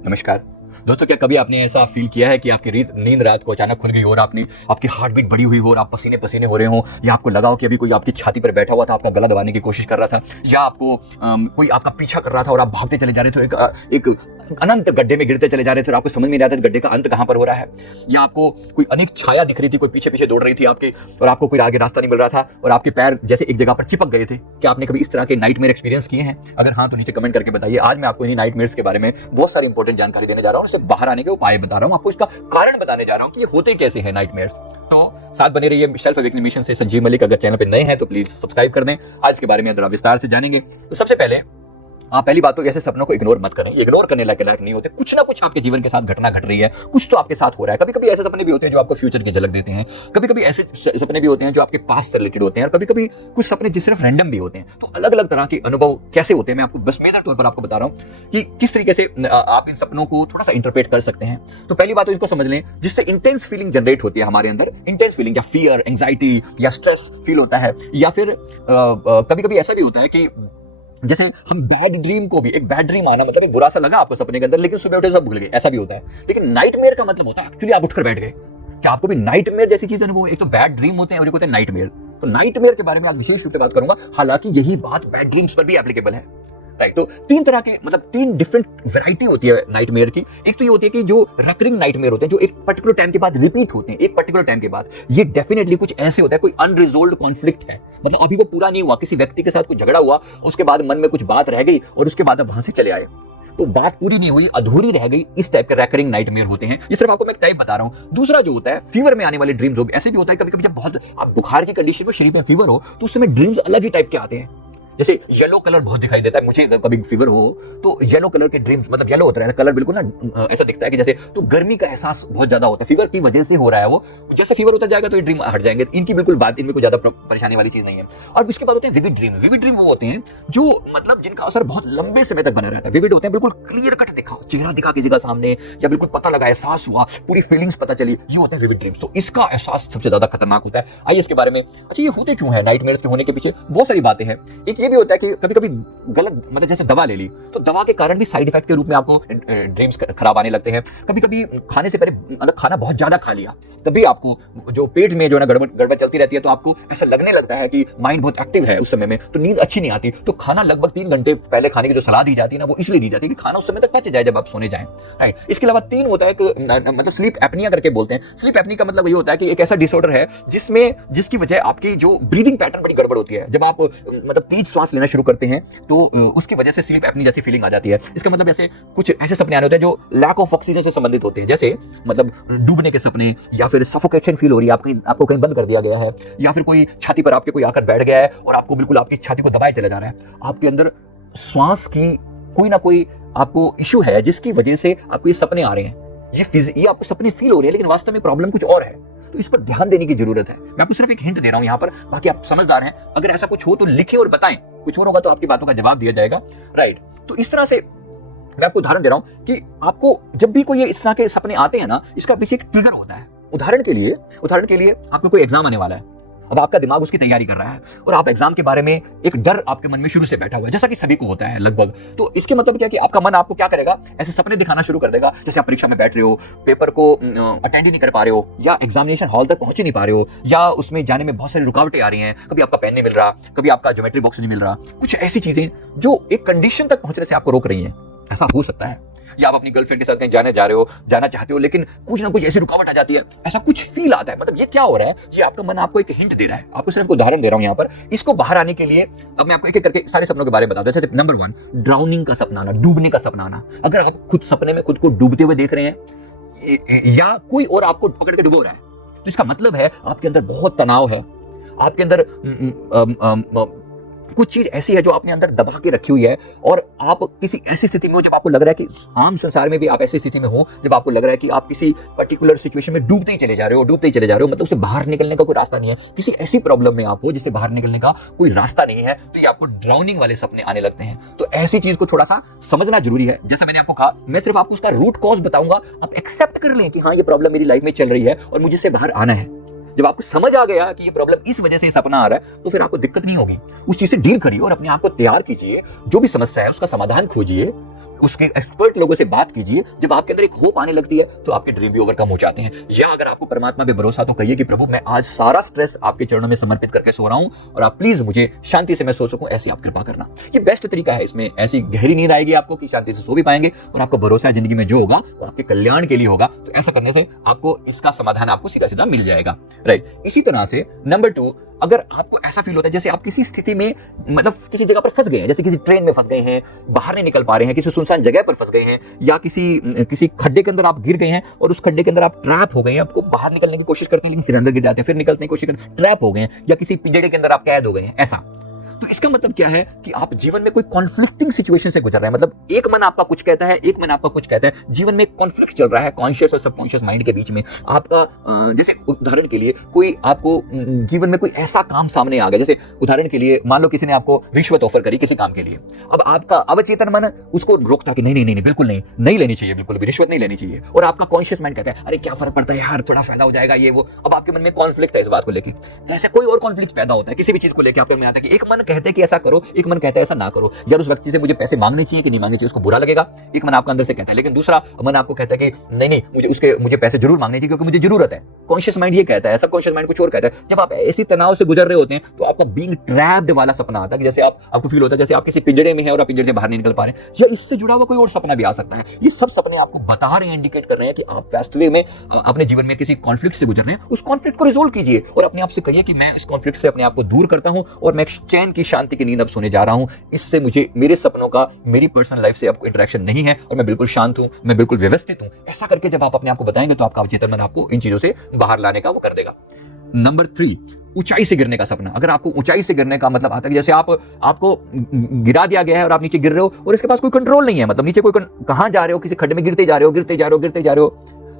नमस्कार दोस्तों, क्या कभी आपने ऐसा फील किया है कि आपकी नींद रात को अचानक खुल गई हो और आपकी हार्ट बीट बढ़ी हुई हो और आप पसीने पसीने हो रहे हो, या आपको लगा हो कि अभी कोई आपकी छाती पर बैठा हुआ था, आपका गला दबाने की कोशिश कर रहा था, या आपको कोई आपका पीछा कर रहा था और आप भागते चले जा रहे थे, एक अनंत गड्ढे में गिरते चले जा रहे थे और आपको समझ में नहीं आता गड्ढे का अंत कहां पर हो रहा है, या आपको कोई अनेक छाया दिख रही थी, कोई पीछे पीछे दौड़ रही थी आपके और आपको कोई आगे रास्ता नहीं मिल रहा था और आपके पैर जैसे एक जगह पर चिपक गए थे। क्या आपने कभी इस तरह के नाइटमेयर एक्सपीरियंस किए हैं? अगर हाँ तो नीचे कमेंट करके बताइए। आज मैं आपको इन्हीं नाइटमेयर्स के बारे में बहुत सारी इंपॉर्टेंट जानकारी देने जा रहा हूं, उससे बाहर आने के उपाय बता रहा हूं, आपको इसका कारण बताने जा रहा हूं कि ये होते कैसे हैं नाइटमेयर्स। तो साथ बने रहिए सेल्फ अवेकनिंग मिशन से संजीव मलिक। अगर चैनल पे नए हैं तो प्लीज सब्सक्राइब कर दें। आज के बारे में जरा विस्तार से जानेंगे। तो सबसे पहले पहली बात तो ऐसे सपनों को इग्नोर मत करें, इग्नोर करने लायक नहीं होते। कुछ ना कुछ आपके जीवन के साथ घटना घट रही है, कुछ तो आपके साथ हो रहा है। कभी कभी ऐसे सपने भी होते हैं जो आपको फ्यूचर की झलक देते हैं, कभी कभी ऐसे सपने भी होते हैं जो आपके पास्ट से रिलेटेड होते हैं, और कभी कभी कुछ सपने जो सिर्फ रैंडम भी होते हैं। तो अलग अलग तरह के अनुभव कैसे होते हैं मैं आपको बस मेजर तौर पर आपको बता रहा हूं कि किस तरीके से आप इन सपनों को थोड़ा सा इंटरप्रेट कर सकते हैं। तो पहली बात तो इसको समझ लें, जिससे इंटेंस फीलिंग जनरेट होती है हमारे अंदर, इंटेंस फीलिंग या फियर, एंग्जाइटी या स्ट्रेस फील होता है, या फिर कभी कभी ऐसा भी होता है कि जैसे हम बैड ड्रीम को भी, एक बैड ड्रीम आना मतलब एक बुरा सा लगा आपको सपने के अंदर, लेकिन सुबह उठे सब भूल गए, ऐसा भी होता है। लेकिन नाइटमेयर का मतलब होता है एक्चुअली आप उठकर बैठ गए। क्या आपको भी नाइटमेयर जैसी चीज अनुभव? एक तो बैड ड्रीम होते हैं और एक होते हैं नाइटमेयर। तो नाइटमेयर के बारे में आज विशेष रूप से बात करूंगा, हालांकि यही बात बैड ड्रीम्स पर भी एप्लीकेबल है। राइट, तो तीन तरह के मतलब तीन डिफरेंट वैरायटी होती है नाइटमेयर की। एक तो ये होती है कि जो रिकरिंग नाइटमेयर होते हैं, जो एक पर्टिकुलर टाइम के बाद रिपीट होते हैं, एक पर्टिकुलर टाइम के बाद। ये डेफिनेटली कुछ ऐसे होता है, कोई अनरिजोल्व्ड कॉन्फ्लिक्ट है, मतलब अभी वो पूरा नहीं हुआ, किसी व्यक्ति के साथ कुछ झगड़ा हुआ, उसके बाद मन में कुछ बात रह गई और उसके बाद आप वहां से चले आए, तो बात पूरी नहीं हुई, अधूरी रह गई। इस टाइप के रिकरिंग नाइटमेयर होते हैं। ये सिर्फ आपको मैं एक टाइप बता रहा हूं। दूसरा जो होता है फीवर में आने वाले ड्रीम्स, हो ऐसे भी होता है कभी कभी जब बहुत आप बुखार की कंडीशन में, शरीर में फीवर हो, तो उस समय ड्रीम्स अलग ही टाइप के आते हैं। जैसे येलो कलर बहुत दिखाई देता है मुझे, कभी फीवर हो तो येलो कलर के ड्रीम्स, मतलब येलो होता है कलर, बिल्कुल ना ऐसा दिखता है कि जैसे, तो गर्मी का एहसास बहुत ज्यादा होता है, फीवर की वजह से हो रहा है वो। जैसे फीवर होता जाएगा तो ये ड्रीम हट जाएंगे, इनकी बिल्कुल बात, इनमें कोई ज्यादा परेशानी वाली चीज नहीं है। और उसके बाद होते हैं विविड ड्रीम। विविड ड्रीम वो होते हैं जो मतलब जिनका असर बहुत लंबे समय तक बना रहता है। विविड होते हैं बिल्कुल क्लियर कट दिखा, चेहरा दिखा किसी का सामने, या बिल्कुल पता लगा, एहसास हुआ, पूरी फीलिंग्स पता चली, ये होते हैं विविड ड्रीम्स। तो इसका एहसास सबसे ज्यादा खतरनाक होता है। आइए इसके बारे में, अच्छा ये होते क्यों है? नाइटमेयर्स के होने के पीछे बहुत सारी बातें हैं। एक ये भी होता है कि कभी कभी गलत, मतलब जैसे दवा ले ली तो दवा के कारण भी साइड इफेक्ट के रूप में आपको ड्रीम्स खराब आने लगते हैं। कभी कभी खाने से पहले, मतलब खाना बहुत ज्यादा खा लिया, तभी आपको जो पेट में जो है ना गड़बड़ चलती रहती है, तो आपको ऐसा लगने लगता है कि माइंड बहुत एक्टिव है उस समय में, तो नींद अच्छी नहीं आती। तो खाना लगभग 3 घंटे पहले खाने की जो सलाह दी जाती है ना, वो इसलिए दी जाती है कि खाना उस समय तक पच जाए जब आप सोने जाएं। राइट, इसके अलावा 3 होता है मतलब स्लीप एपनिया करके बोलते हैं। स्लीप एपनिया का मतलब ये होता है कि एक ऐसा डिसऑर्डर है जिसकी वजह आपकी जो ब्रीदिंग पैटर्न बड़ी गड़बड़ होती है। जब आप मतलब तेज श्वास लेना शुरू करते हैं तो उसकी वजह से स्लीप एपनी जैसी फीलिंग आ जाती है। इसका मतलब ऐसे कुछ ऐसे सपने आने होते हैं जो लैक ऑफ ऑक्सीजन से संबंधित होते हैं, जैसे मतलब डूबने के सपने, या फिर सफोकेशन फील हो रही है, आपको कहीं बंद कर दिया गया है, या फिर कोई छाती पर आपके कोई आकर बैठ गया है और आपको बिल्कुल आपकी छाती को दबाए चला जा रहा है। आपके अंदर श्वास की कोई ना कोई आपको इश्यू है जिसकी वजह से आपको ये सपने आ रहे हैं। ये आपको सपने फील हो रहे हैं, लेकिन वास्तव में प्रॉब्लम कुछ और है। तो इस पर ध्यान देने की जरूरत है। मैं आपको सिर्फ एक हिंट दे रहा हूं यहां पर, बाकी आप समझदार हैं। अगर ऐसा कुछ हो तो लिखें और बताएं, कुछ और होगा तो आपकी बातों का जवाब दिया जाएगा। राइट, तो इस तरह से मैं आपको उदाहरण दे रहा हूं कि आपको जब भी कोई इस तरह के सपने आते हैं ना, इसका पीछे एक ट्रिगर होता है। उदाहरण के लिए आपको कोई एग्जाम आने वाला है, अब आपका दिमाग उसकी तैयारी कर रहा है और आप एग्जाम के बारे में एक डर आपके मन में शुरू से बैठा हुआ है, जैसा कि सभी को होता है लगभग। तो इसके मतलब क्या कि आपका मन आपको क्या करेगा, ऐसे सपने दिखाना शुरू कर देगा जैसे आप परीक्षा में बैठ रहे हो, पेपर को अटेंड ही नहीं कर पा रहे हो, या एग्जामिनेशन हॉल तक पहुंच ही नहीं पा रहे हो, या उसमें जाने में बहुत सारी रुकावटें आ रही हैं, कभी आपका पेन नहीं मिल रहा, कभी आपका ज्योमेट्री बॉक्स नहीं मिल रहा, कुछ ऐसी चीजें जो एक कंडीशन तक पहुंचने से आपको रोक रही हैं। ऐसा हो सकता है, या आप अपनी गर्लफ्रेंड के साथ कहीं जाना चाहते हो, लेकिन कुछ ना कुछ ऐसी रुकावट आ जाती है, ऐसा कुछ फील आता है। मतलब ये क्या हो रहा है, ये आपका मन आपको एक हिंट दे रहा है। आपको सिर्फ उदाहरण दे रहा हूं यहां पर। इसको बाहर आने के लिए अब मैं आपको एक एक करके सारे सपनों के बारे में बताता हूं। जैसे नंबर 1, ड्राउनिंग का सपना आना, डूबने का सपना आना। अगर आप खुद सपने में खुद को डूबते हुए देख रहे हैं, या कोई और आपको पकड़ के डुबो रहा है, तो इसका मतलब है आपके अंदर बहुत तनाव है, आपके अंदर कुछ चीज ऐसी है जो आपने अंदर दबा के रखी हुई है, और आप किसी ऐसी स्थिति में हो जब आपको लग रहा है कि आम संसार में भी आप ऐसी स्थिति में हो जब आपको लग रहा है कि आप किसी पर्टिकुलर सिचुएशन में डूबते ही चले जा रहे हो, मतलब उससे बाहर निकलने का कोई रास्ता नहीं है। किसी ऐसी प्रॉब्लम में आप हो जिससे बाहर निकलने का कोई रास्ता नहीं है, तो ये आपको ड्राउनिंग वाले सपने आने लगते हैं। तो ऐसी चीज को थोड़ा सा समझना जरूरी है। जैसा मैंने आपको कहा, मैं सिर्फ आपको उसका रूट कॉज बताऊंगा, आप एक्सेप्ट कर लें कि हाँ ये प्रॉब्लम मेरी लाइफ में चल रही है और मुझे इससे बाहर आना है। जब आपको समझ आ गया कि ये प्रॉब्लम इस वजह से सपना आ रहा है, तो फिर आपको दिक्कत नहीं होगी। उस चीज से डील करिए और अपने आप को तैयार कीजिए। जो भी समस्या है उसका समाधान खोजिए, उसके एक्सपर्ट लोगों से बात कीजिए। जब आपके अंदर एक होप आने लगती है तो आपके ड्रीम भी ओवरकम हो जाते हैं। या अगर आपको परमात्मा पे भरोसा, तो कहिए कि प्रभु मैं आज सारा स्ट्रेस आपके चरणों में समर्पित करके सो रहा हूं और आप प्लीज मुझे शांति से मैं सो सकूं, ऐसी आप कृपा करना। ये बेस्ट तरीका है। इसमें ऐसी गहरी नींद आएगी आपको कि शांति से सो भी पाएंगे और आपको भरोसा है जिंदगी में जो होगा वो आपके कल्याण के लिए होगा। तो ऐसा करने से आपको इसका समाधान आपको सीधा सीधा मिल जाएगा, राइट। इसी तरह से नंबर 2, अगर आपको ऐसा फील होता है जैसे आप किसी स्थिति में, मतलब किसी जगह पर फंस गए हैं, जैसे किसी ट्रेन में फंस गए हैं, बाहर नहीं निकल पा रहे हैं, किसी सुनसान जगह पर फंस गए हैं, या किसी खड्डे के अंदर आप गिर गए हैं और उस खड्डे के अंदर आप ट्रैप हो गए हैं, आपको बाहर निकलने की कोशिश करते हैं लेकिन फिर अंदर गिर जाते हैं, फिर निकलने की कोशिश करते हैं, ट्रैप हो गए हैं, या किसी पिंजड़े के अंदर आप कैद हो गए हैं, ऐसा। तो इसका मतलब क्या है कि आप जीवन में कोई कॉन्फ्लिक्टिंग सिचुएशन से गुजर रहे हैं। मतलब एक मन आपका कुछ कहता है, एक मन आपका कुछ कहता है, जीवन में कॉन्फ्लिक्ट चल रहा है कॉन्शियस और सबकॉन्शियस माइंड के बीच में। आपका जैसे उदाहरण के लिए कोई आपको जीवन में कोई ऐसा काम सामने आ गया, जैसे उदाहरण के लिए मान लो किसी ने आपको रिश्वत ऑफर करी किसी काम के लिए। अब आपका अवचेतन मन उसको रोकता कि नहीं नहीं नहीं, बिल्कुल नहीं लेनी चाहिए, बिल्कुल भी रिश्वत नहीं लेनी चाहिए। और आपका कॉन्शियस माइंड कहता है अरे क्या फर्क पड़ता है यार, थोड़ा फायदा हो जाएगा ये वो। अब आपके मन में कॉन्फ्लिक्ट है इस बात को लेकर। ऐसे कोई और कॉन्फ्लिक्ट पैदा होता है किसी भी चीज को लेकर आपके मन में आता है कि एक मन कहते हैं कि ऐसा करो, एक मन कहता है ऐसा ना करो, यार उस व्यक्ति से मुझे पैसे मांगने चाहिए कि नहीं मांगने चाहिए, उसको बुरा लगेगा। एक मन आपका अंदर से कहता है, लेकिन दूसरा मन आपको कहता है कि नहीं नहीं मुझे पैसे जरूर मांगने चाहिए क्योंकि मुझे जरूरत है। कॉन्शियस माइंड ये कहता है, सबकॉन्शियस माइंड कुछ और कहता है। जब आप ऐसी तनाव से गुजर रहे होते हैं तो आपका बीइंग ट्रैप्ड वाला सपना आता है कि जैसे आपको फील होता है जैसे आप किसी पिंजड़े में हैं और आप पिंजड़े से बाहर नहीं निकल पा रहे हैं, या इससे जुड़ा हुआ कोई और सपना भी आ सकता है। ये सब सपने आपको बता रहे हैं, इंडिकेट कर रहे हैं कि आप वास्तविक में अपने जीवन में किसी कॉन्फ्लिक्ट से गुजर रहे हैं। उस कॉन्फ्लिक्ट को रिजोल्व कीजिए और अपने आप से कहिए कि मैं इस कॉन्फ्लिक्ट से अपने आप को दूर करता हूं और मैं चैन की शांति की नींद अब सोने जा रहा हूं। इससे मुझे मेरे सपनों का मेरी पर्सनल लाइफ से अब इंटरेक्शन नहीं है और मैं बिल्कुल शांत हूं, मैं बिल्कुल व्यवस्थित हूं। ऐसा करके जब आप अपने आप को बताएंगे तो आपका अवचेतन मन आपको इन चीजों से बाहर लाने का वो कर देगा। नंबर 3, ऊंचाई से गिरने का सपना। अगर आपको ऊंचाई से गिरने का मतलब आता है कि जैसे आपको गिरा दिया गया है और आप नीचे गिर रहे हो और इसके पास कोई कंट्रोल नहीं है, मतलब नीचे कोई कहां जा रहे हो, किसी खड्डे में गिरते जा रहे हो।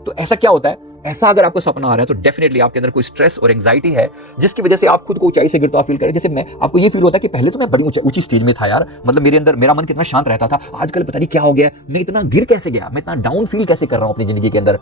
तो ऐसा क्या होता है, ऐसा अगर आपको सपना आ रहा है तो डेफिनेटली आपके अंदर कोई स्ट्रेस और एंजाइटी है जिसकी वजह से आप खुद को ऊंचाई से गिरता फील करें। जैसे मैं आपको ये फील होता है कि पहले तो मैं बड़ी ऊंची स्टेज में था यार, मतलब मेरे अंदर मेरा मन कितना शांत रहता था, आजकल पता नहीं क्या हो गया, मैं इतना गिर कैसे गया, मैं इतना डाउन फील कैसे कर रहा हूं अपनी जिंदगी के अंदर।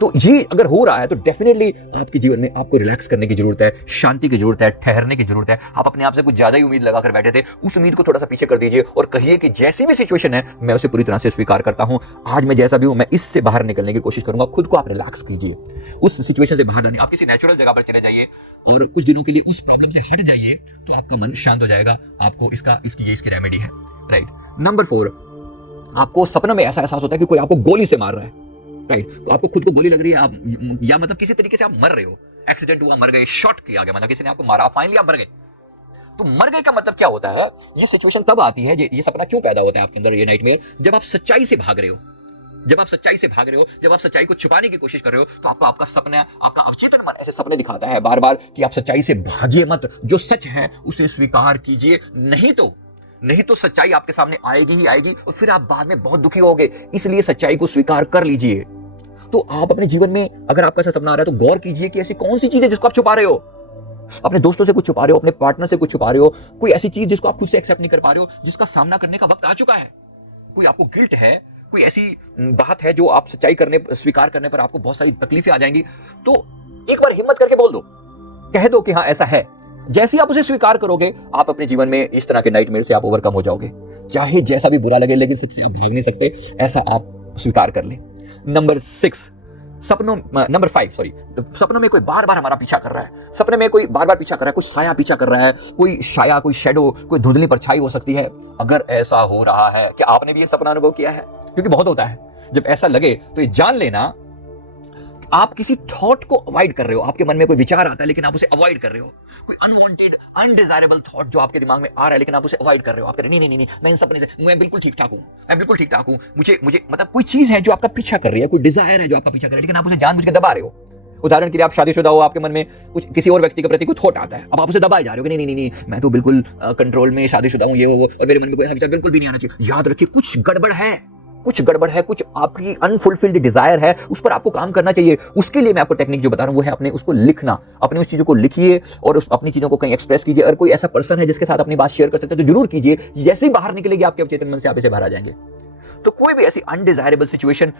तो ये अगर हो रहा है तो डेफिनेटली आपके जीवन में आपको रिलैक्स करने की जरूरत है, शांति की जरूरत है, ठहरने की जरूरत है। आप अपने आप से कुछ ज्यादा ही उम्मीद लगाकर बैठे थे, उस उम्मीद को थोड़ा सा पीछे कर दीजिए और कहिए कि जैसी भी सिचुएशन है मैं उसे पूरी तरह से स्वीकार करता हूं। आज मैं जैसा भी हूं मैं इससे बाहर निकलने की कोशिश करूंगा। खुद को आप रिलैक्स कीजिए, उस सिचुएशन से बाहर आने आप किसी नेचुरल जगह पर चले जाइए और कुछ दिनों के लिए उस प्रॉब्लम से हट जाइए तो आपका मन शांत हो जाएगा। आपको इसकी रेमेडी है, राइट। नंबर 4, आपको सपनों में ऐसा एहसास होता है कि कोई आपको गोली से मार रहा है, राइट। तो आपको खुद को गोली लग रही है, आप या मतलब किसी तरीके से आप मर रहे हो, एक्सीडेंट हुआ, मर गए, शॉट किया गया, मतलब किसी ने आपको मारा, फाइनली आप मर गए। तो मर गए का मतलब क्या होता है, ये सिचुएशन तब आती है, ये सपना क्यों पैदा होता है आपके अंदर, ये नाइटमेयर, जब आप सच्चाई से भाग रहे हो। जब आप सच्चाई से भाग रहे हो, जब आप सच्चाई को छुपाने की कोशिश कर रहे हो तो आपका सपना, आपका अवचेतन मन ऐसे सपने दिखाता है बार बार कि आप सच्चाई से भागिए मत, जो सच है उसे स्वीकार कीजिए, नहीं तो सच्चाई आपके सामने आएगी ही आएगी और फिर आप बाद में बहुत दुखी होगे। इसलिए सच्चाई को स्वीकार कर लीजिए। तो आप अपने जीवन में अगर आपका ऐसा सपना आ रहा है तो गौर कीजिए कि ऐसी कौन सी चीज है जिसको आप छुपा रहे हो। अपने दोस्तों से कुछ छुपा रहे हो, अपने पार्टनर से कुछ छुपा रहे हो, कोई ऐसी चीज जिसको आप खुद से एक्सेप्ट नहीं कर पा रहे हो, जिसका सामना करने का वक्त आ चुका है। कोई आपको गिल्ट है, कोई ऐसी बात है जो आप सच्चाई स्वीकार करने पर आपको बहुत सारी तकलीफें आ जाएंगी। तो एक बार हिम्मत करके बोल दो, कह दो कि हाँ ऐसा है। जैसे ही आप उसे स्वीकार करोगे आप अपने जीवन में इस तरह के नाइटमेयर से आप ओवरकम हो जाओगे। चाहे जैसा भी बुरा लगे लेकिन सबसे आप भाग नहीं सकते, ऐसा आप स्वीकार कर ले। नंबर 5 सपनों में कोई बार बार हमारा पीछा कर रहा है, सपने में कोई बार बार पीछा कर रहा है, कोई साया पीछा कर रहा है, कोई साया, कोई शैडो, कोई धुंधली परछाई हो सकती है। अगर ऐसा हो रहा है, क्या आपने भी ये सपना अनुभव किया है? क्योंकि बहुत होता है। जब ऐसा लगे तो ये जान लेना आप किसी थॉट को अवॉइड कर रहे हो। आपके मन में कोई विचार आता है लेकिन आप उसे अवॉइड कर रहे हो, कोई अनवांटेड अनडिजायरेबल थॉट जो आपके दिमाग में आ रहा है लेकिन आप उसे अवॉइड कर रहे हो। आप कह रहे नहीं, मैं इन सपने से मैं बिल्कुल ठीक ठाक हूं, मुझे मतलब कोई चीज है जो आपका पीछा कर रही है, कोई डिजायर है जो आपका पीछा कर रही है, लेकिन आप उसे जानबूझ के दबा रहे हो। उदाहरण के लिए आप शादीशुदा हो, आपके मन में कुछ किसी और व्यक्ति के प्रति कोई थॉट आता है, अब आप उसे दबाए जा रहे हो कि नहीं मैं तो बिल्कुल कंट्रोल में शादीशुदा हूं, ये वो, और मेरे मन में कोई ऐसा विचार बिल्कुल भी नहीं आना चाहिए। याद रखिए कुछ गड़बड़ है, कुछ आपकी अनफुलफिल्ड डिजायर है, उस पर आपको काम करना चाहिए। उसके लिए मैं आपको टेक्निक जो बता रहा हूं वो है अपने उसको लिखना। अपनी उस चीजों को लिखिए और अपनी चीजों को कहीं एक्सप्रेस कीजिए। और कोई ऐसा पर्सन है जिसके साथ अपनी बात शेयर कर सकते हैं तो जरूर कीजिए। जैसे ही बाहर निकलेगी आपके अवचेतन मन से आप इसे बाहर आ जाएंगे। तो कोई भी ऐसी अनडिजायरेबल सिचुएशन,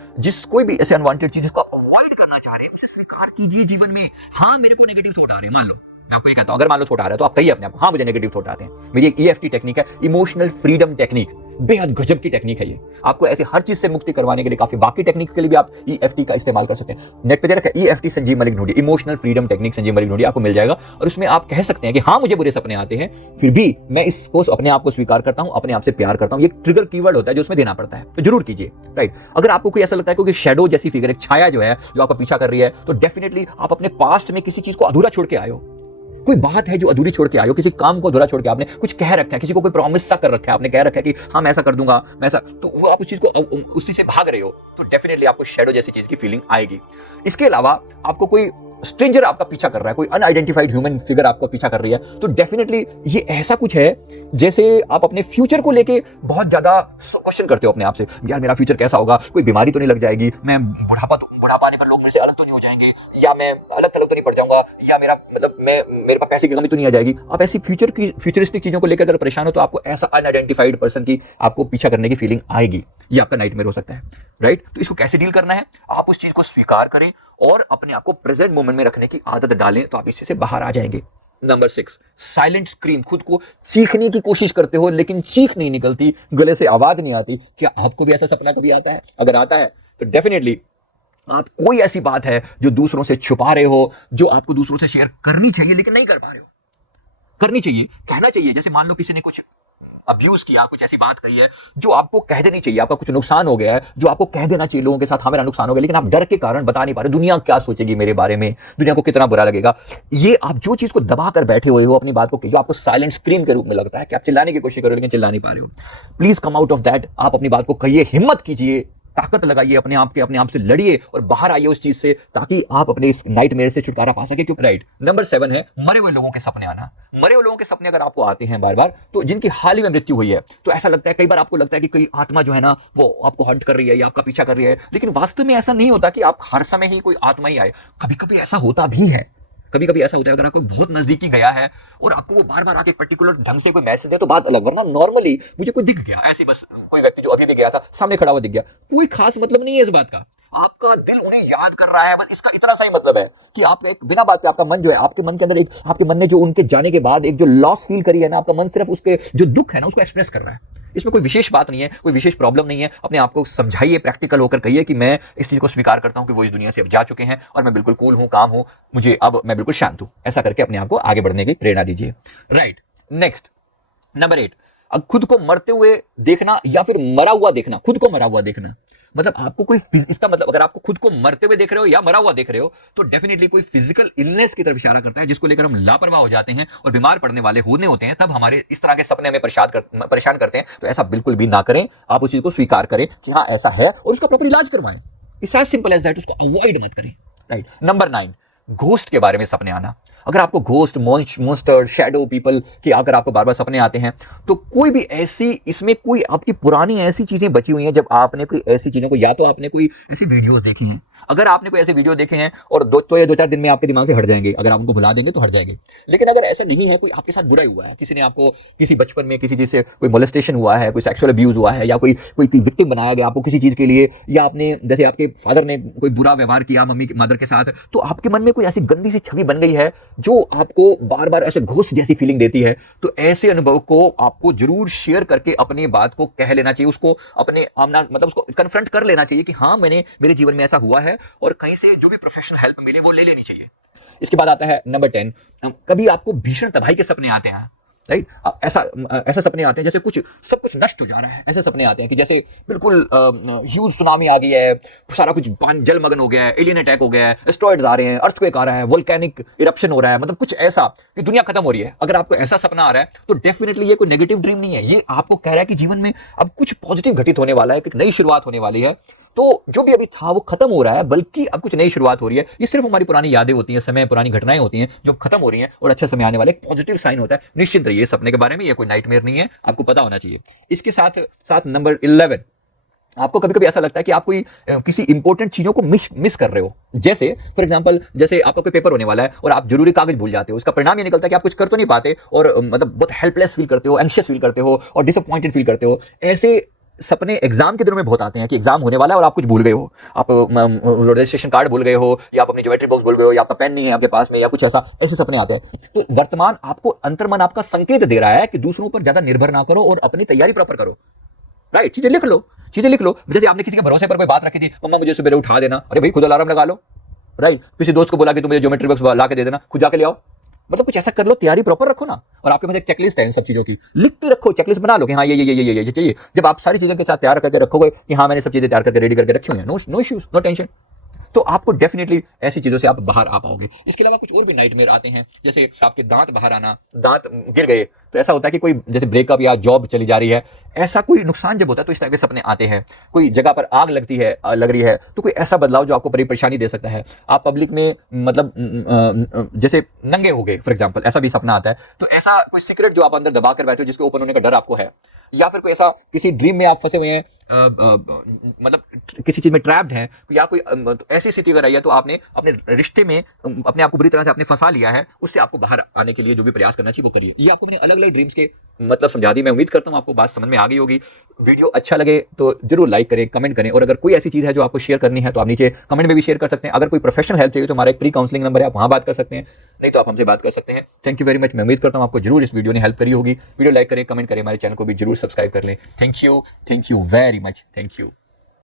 कोई भी ऐसे अनवांटेड चीज जिसको आप अवॉइड करना चाह रहे हैं, उसे स्वीकार कीजिए जीवन में। हाँ, मेरे को नेगेटिव थॉट आ रहे हैं, मान लो मैं आपको ये कहता हूं, अगर मान लो थॉट आ रहा है तो आप कहिए अपने आप, हाँ मुझे नेगेटिव थॉट आते हैं। मेरी एक EFT टेक्निक है, इमोशनल फ्रीडम टेक्निक। बेहद गजब की टेक्निक है ये। आपको ऐसे हर चीज से मुक्ति करवाने के लिए काफी बाकी टेक्निक के लिए भी आप EFT का इस्तेमाल कर सकते हैं। नेट पे दे रखा है EFT संजीव मलिक ढूंढिए, emotional freedom technique Sanjeev Malik ढूंढिए, आपको मिल जाएगा। और उसमें आप कह सकते हैं कि हाँ मुझे बुरे सपने आते हैं, फिर भी मैं इसको अपने आप को स्वीकार करता हूं, अपने आप से प्यार करता हूं। ये ट्रिगर कीवर्ड होता है जो उसमें देना पड़ता है, तो जरूर कीजिए। राइट, अगर आपको कोई ऐसा लगता है क्योंकि शेडो जैसी फिगर, एक छाया जो है जो आपका पीछा कर रही है, तो डेफिनेटली आप अपने पास्ट में किसी चीज को अधूरा छोड़ के आए हो। कोई बात है जो अधूरी छोड़ के आए हो, किसी काम को अधूरा छोड़ के आपने कुछ कह रखा है, किसी को कोई प्रॉमिस सा कर रखा है, आपने कह रखा है कि हाँ मैं ऐसा कर दूंगा, मैं ऐसा, तो वो आप उस चीज को उस चीज से भाग रहे हो, तो डेफिनेटली आपको शेडो जैसी चीज की फीलिंग आएगी। इसके अलावा आपको कोई स्ट्रेंजर आपका पीछा कर रहा है, कोई अनआइडेंटिफाइड ह्यूमन फिगर आपको पीछा कर रही है, तो डेफिनेटली ये ऐसा कुछ है जैसे आप अपने फ्यूचर को लेके बहुत ज्यादा क्वेश्चन करते हो अपने आप से, यार मेरा फ्यूचर कैसा होगा, कोई बीमारी तो नहीं लग जाएगी, मैं बुढ़ापा आने पर लोग मेरे से अलग तो नहीं हो जाएंगे, या मैं अलग थलग तो नहीं पड़ जाऊंगा, या मेरा मतलब मेरे पास पैसे की कमी तो नहीं आ जाएगी। आप ऐसी फ्यूचरिस्टिक चीजों को लेकर अगर परेशान हो तो आपको ऐसा अनआइडेंटिफाइड पर्सन की आपको पीछा करने की फीलिंग आएगी, ये आपका नाइटमेयर हो सकता है। राइट, तो इसको कैसे डील करना है, आप उस चीज को स्वीकार करें और अपने आप को प्रेजेंट मोमेंट में रखने की आदत डालें, तो आप इससे से बाहर आ जाएंगे। Number 6, silent scream. खुद को चीखने की कोशिश करते हो लेकिन चीख नहीं निकलती, गले से आवाज नहीं आती। क्या आपको भी ऐसा सपना कभी आता है? अगर आता है तो डेफिनेटली आप कोई ऐसी बात है जो दूसरों से छुपा रहे हो, जो आपको दूसरों से शेयर करनी चाहिए लेकिन नहीं कर पा रहे हो। करनी चाहिए, कहना चाहिए। जैसे मान लो किसी ने कुछ अब्यूज किया, कुछ ऐसी बात कही है जो आपको कह देनी चाहिए, आपका कुछ नुकसान हो गया है जो आपको कह देना चाहिए लोगों के साथ, हाँ मेरा नुकसान हो गया, लेकिन आप डर के कारण बता नहीं पा रहे। दुनिया क्या सोचेगी मेरे बारे में, दुनिया को कितना बुरा लगेगा। ये आप जो चीज को दबा कर बैठे हुए हो, अपनी बात को जो आपको साइलेंट स्क्रीम के रूप में लगता है कि आप चिल्लाने की कोशिश करो लेकिन चिल्ला नहीं पा रहे हो, please come out of that. आप अपनी बात को कहिए, हिम्मत कीजिए, ताकत लगाइए, अपने आप से लड़िए और बाहर आइए उस चीज से, ताकि आप अपने इस नाइटमेयर से छुटकारा पा सके। क्योंकि राइट, नंबर 7 है मरे हुए लोगों के सपने आना। मरे हुए लोगों के सपने अगर आपको आते हैं बार बार, तो जिनकी हाल ही में मृत्यु हुई है, तो ऐसा लगता है, कई बार आपको लगता है कि कोई आत्मा जो है ना वो आपको हंट कर रही है या आपका पीछा कर रही है, लेकिन वास्तव में ऐसा नहीं होता कि आप हर समय ही कोई आत्मा ही आए। कभी कभी ऐसा होता भी है, कभी कभी ऐसा होता है अगर आपको बहुत नजदीकी गया है और आपको वो बार बार आके पर्टिकुलर ढंग से कोई मैसेज दे तो बात अलग, वरना नॉर्मली मुझे कोई दिख गया ऐसे, बस कोई व्यक्ति जो अभी भी गया था सामने खड़ा हुआ दिख गया, कोई खास मतलब नहीं है इस बात का, आपका दिल उन्हें याद कर रहा है, बस इसका इतना सा ही मतलब है कि आप एक बिना बात पे, आपका मन जो है, आपके मन के अंदर एक, आपके मन ने जो उनके जाने के बाद एक जो लॉस फील करी है ना, आपका मन सिर्फ उसके जो दुख है ना उसको एक्सप्रेस कर रहा है। इसमें कोई विशेष बात नहीं है, कोई विशेष प्रॉब्लम नहीं है। अपने आप को समझाइए, प्रैक्टिकल होकर कहिए कि मैं इस चीज को स्वीकार करता हूं कि वो इस दुनिया से अब जा चुके हैं और मैं बिल्कुल कूल हूं, काम हूं, मुझे अब मैं बिल्कुल शांत हूं। ऐसा करके अपने आप को आगे बढ़ने की प्रेरणा दीजिए। राइट, नेक्स्ट नंबर 8, अब खुद को मरते हुए देखना या फिर मरा हुआ देखना। खुद को मरा हुआ देखना मतलब आपको कोई, इसका मतलब अगर आपको खुद को मरते हुए देख रहे हो या मरा हुआ देख रहे हो, तो डेफिनेटली कोई फिजिकल इलनेस की तरफ इशारा करता है, जिसको लेकर हम लापरवाह हो जाते हैं और बीमार पड़ने वाले होते हैं। तब हमारे इस तरह के सपने हमें परेशान करते हैं। तो ऐसा बिल्कुल भी ना करें, आप उस चीज को स्वीकार करें कि हाँ ऐसा है और उसका प्रॉपर इलाज करवाएं। It's as simple as that, उसको अवॉइड मत करें। राइट, नंबर 9, घोस्ट के बारे में सपने आना। अगर आपको घोस्ट, मॉन्स्टर, शैडो पीपल की अगर आपको बार बार सपने आते हैं, तो कोई भी ऐसी, इसमें कोई आपकी पुरानी ऐसी चीजें बची हुई हैं, जब आपने कोई ऐसी चीजों को, या तो आपने कोई ऐसी वीडियोस देखी हैं, अगर आपने कोई ऐसे वीडियो देखे हैं और दो 4 दिन में आपके दिमाग से हट जाएंगे, अगर आप उनको भुला देंगे तो हट जाएंगे। लेकिन अगर ऐसा नहीं है, कोई आपके साथ बुरा हुआ है, किसी ने आपको किसी बचपन में किसी चीज से कोई मोलेस्टेशन हुआ है, कोई सेक्सुअल अब्यूज हुआ है, या कोई विक्टिम बनाया गया आपको किसी चीज के लिए, या आपने जैसे आपके फादर ने कोई बुरा व्यवहार किया मदर के साथ, तो आपके मन में कोई ऐसी गंदी सी छवि बन गई है जो आपको बार बार ऐसे घोस्ट जैसी फीलिंग देती है, तो ऐसे अनुभव को आपको जरूर शेयर करके अपनी बात को कह लेना चाहिए। उसको अपने आमना, मतलब उसको कन्फ्रंट कर लेना चाहिए कि हाँ मेरे जीवन में ऐसा हुआ है, और कहीं से जो भी प्रोफेशनल हेल्प मिले वो ले लेनी चाहिए। इसके बाद आता है नंबर 10, कभी आपको भीषण तबाही के सपने आते हैं। राइट, ऐसा सपने आते हैं जैसे सब कुछ नष्ट हो जा रहा है। ऐसे सपने आते हैं कि जैसे बिल्कुल ह्यूज सुनामी आ गई है, सारा कुछ जलमग्न हो गया है, एलियन अटैक हो गया है, एस्ट्रॉइड्स आ रहे हैं, अर्थक्वेक आ रहा है, वोल्केनिक इरप्शन हो रहा है, मतलब कुछ ऐसा कि दुनिया खत्म हो रही है। अगर आपको ऐसा सपना आ रहा है तो डेफिनेटली ये कोई नेगेटिव ड्रीम नहीं है, ये आपको कह रहा है कि जीवन में अब कुछ पॉजिटिव घटित होने वाला है, एक नई शुरुआत होने वाली है। तो जो भी अभी था वो खत्म हो रहा है, बल्कि अब कुछ नई शुरुआत हो रही है। ये सिर्फ हमारी पुरानी यादें होती हैं, समय, पुरानी घटनाएं होती हैं जो खत्म हो रही हैं, और अच्छा समय आने वाला एक पॉजिटिव साइन होता है। निश्चिंत रहिए सपने के बारे में, ये कोई नाइटमेयर नहीं है, आपको पता होना चाहिए। इसके साथ साथ नंबर 11, आपको कभी कभी ऐसा लगता है कि आप कोई किसी इंपॉर्टेंट चीजों को मिस कर रहे हो। जैसे फॉर एग्जांपल, जैसे आपका कोई पेपर होने वाला है और आप जरूरी कागज भूल जाते हो, उसका परिणाम ये निकलता है कि आप कुछ कर तो नहीं पाते, और मतलब बहुत हेल्पलेस फील करते हो, एंशियस फील करते हो, और डिसअपॉइंटेड फील करते हो। ऐसे सपने एग्जाम के दिनों में बहुत आते हैं कि एग्जाम होने वाला है और आप कुछ भूल गए हो, आप रजिस्ट्रेशन कार्ड भूल गए हो, या आप अपनी ज्योमेट्री बॉक्स भूल गए हो, या आपका पेन नहीं है आपके पास में, या कुछ ऐसा, ऐसे सपने आते हैं। तो वर्तमान आपको अंतर्मन आपका संकेत दे रहा है कि दूसरों पर ज्यादा निर्भर ना करो और अपनी तैयारी प्रॉपर करो। राइट, चीजें लिख लो, चीजें लिख लो। जैसे आपने किसी के भरोसे पर कोई बात रखी थी, मम्मा मुझे सुबह उठा देना, अरे भाई खुद अलार्म लगा लो। राइट, किसी दोस्त को बोला कि तुम मुझे ज्योमेट्री बॉक्स ला के दे देना, खुद जाके ले आओ। मतलब कुछ ऐसा कर लो, तैयारी प्रॉपर रखो ना। और आपके पास एक चेकलिस्ट है इन सब चीजों की, लिख के रखो, चेकलिस्ट बना लो कि हाँ ये चाहिए। जब आप सारी चीजों के साथ तैयार करके रखोगे कि हाँ मैंने सब चीजें तैयार करके रेडी करके रखी हुई है, नो इश्यूज, नो टेंशन, तो आपको डेफिनेटली ऐसी चीजों से आप बाहर आ पाओगे। इसके अलावा कुछ और भी नाइटमेयर आते हैं, जैसे आपके दांत बाहर आना, दांत गिर गए, तो ऐसा होता है कि कोई जैसे ब्रेकअप या जॉब चली जा रही है, ऐसा कोई नुकसान जब होता है तो इस तरह के सपने आते हैं। कोई जगह पर आग लग रही है, तो कोई ऐसा बदलाव जो आपको बड़ी परेशानी दे सकता है। आप पब्लिक में मतलब जैसे नंगे हो गए फॉर एग्जाम्पल, ऐसा भी सपना आता है। तो ऐसा कोई सीक्रेट जो आप अंदर दबा कर बैठे हो, जिसके ओपन होने का डर आपको है, या फिर कोई ऐसा किसी ड्रीम में आप फंसे हुए हैं, मतलब किसी चीज में ट्रैप्ड हैं, या कोई ऐसी स्थिति अगर आई है तो आपने अपने रिश्ते में अपने आप को बुरी तरह से आपने फंसा लिया है, उससे आपको बाहर आने के लिए जो भी प्रयास करना चाहिए वो करिए। ये आपको मैंने अलग अलग ड्रीम्स के मतलब समझा दी। मैं उम्मीद करता हूँ आपको बात समझ में आ गई होगी। वीडियो अच्छा लगे तो जरूर लाइक करें, कमेंट करें, और अगर कोई ऐसी चीज है जो आपको शेयर करनी है तो आप नीचे कमेंट में भी शेयर कर सकते हैं। अगर कोई प्रोफेशनल हेल्प चाहिए तो हमारा एक फ्री काउंसलिंग नंबर है, आप वहां बात कर सकते हैं, नहीं तो आप हमसे बात कर सकते हैं। Thank you very much. मैं उम्मीद करता हूँ आपको जरूर इस वीडियो ने हेल्प करी होगी। वीडियो लाइक करें, कमेंट करें, हमारे चैनल को भी जरूर सब्सक्राइब कर लें। Thank you very much, thank you.